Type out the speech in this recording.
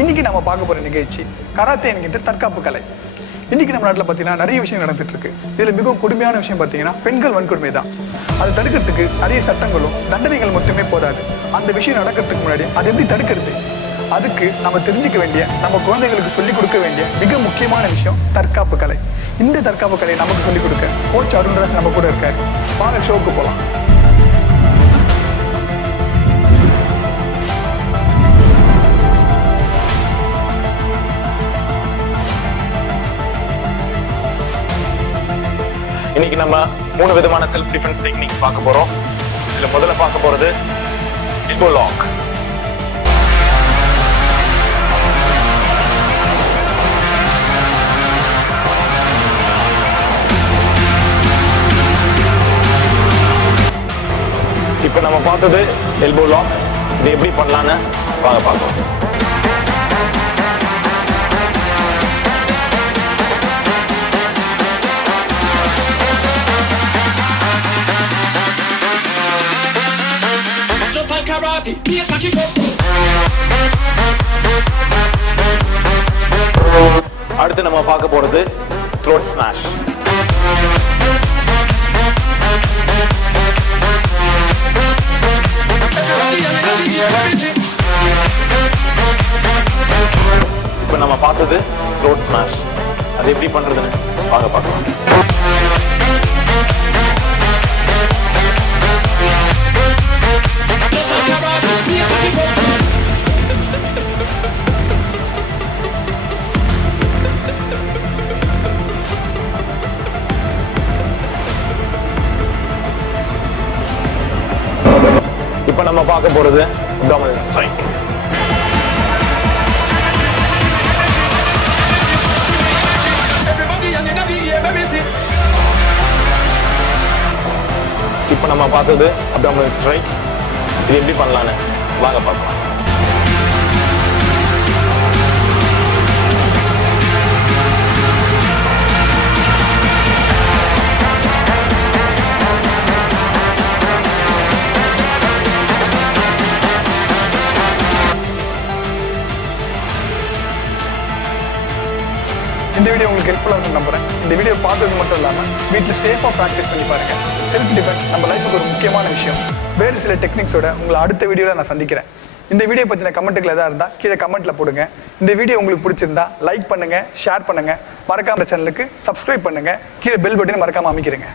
இன்னைக்கு நம்ம பார்க்க போகிற நிகழ்ச்சி கராத்தே என்கின்ற தற்காப்பு கலை. இன்னைக்கு நம்ம நாட்டில் பார்த்தீங்கன்னா நிறைய விஷயம் நடந்துட்டு இருக்கு. இதில் மிகவும் கொடுமையான விஷயம் பார்த்தீங்கன்னா பெண்கள் வன்கொடுமை தான். அதை தடுக்கிறதுக்கு நிறைய சட்டங்களும் தண்டனைகள் மட்டுமே போதாது. அந்த விஷயம் நடக்கிறதுக்கு முன்னாடி அதை எப்படி தடுக்கிறது, அதுக்கு நம்ம தெரிஞ்சுக்க வேண்டிய, நம்ம குழந்தைகளுக்கு சொல்லிக் கொடுக்க வேண்டிய மிக முக்கியமான விஷயம் தற்காப்பு கலை. இந்த தற்காப்பு கலை நமக்கு சொல்லிக் கொடுக்க கோச் அருண்ராஜ் நம்ம கூட இருக்காரு. வாங்க ஷோக்கு போகலாம். இன்னைக்கு நம்ம 3 விதமான செல்ஃப் டிஃபென்ஸ் டெக்னிக்ஸ் பார்க்க போறோம். இதுல முதல்ல பார்க்க போறது எல்போ லாக். இப்போ நம்ம பார்த்தது எல்போ லாக். இது எப்படி பண்ணலான்னு வாங்க பார்க்கலாம். அடுத்து நம்ம பார்க்க போறது த்ரோட் ஸ்மாஷ். இப்போ நம்ம பார்த்தது த்ரோட் ஸ்மாஷ். அது எப்படி பண்றதுன்னு வாங்க பார்க்கலாம். இப்போ நம்ம பார்க்க போறது abdominal strike. இப்போ நம்ம பார்த்தது abdominal strike. இது எப்படி பண்ணலான்னு வாங்க பார்க்கலாம். இந்த வீடியோ உங்களுக்கு ஹெல்ப்ஃபுல்லாக இருக்கும் நம்புறேன். இந்த வீடியோ பார்த்தது மட்டும் இல்லாமல் வீட்டில் சேஃபாக ப்ராக்டிஸ் பண்ணி பாருங்கள். செல்ஃப் டிஃபென்ஸ் நம்ம லைஃபுக்கு ஒரு முக்கியமான விஷயம். வேறு சில டெக்னிக்ஸோட உங்களை அடுத்த வீடியோவில் நான் சந்திக்கிறேன். இந்த வீடியோ பற்றின கமெண்ட்டுகள் எதாவது இருந்தால் கீழே கமெண்ட்டில் போடுங்க. இந்த வீடியோ உங்களுக்கு பிடிச்சிருந்தா லைக் பண்ணுங்கள், ஷேர் பண்ணுங்கள். மறக்காம சேனலுக்கு சப்ஸ்கிரைப் பண்ணுங்கள். கீழே பெல் பட்டனை மறக்காமல் அமைக்கிறேங்க.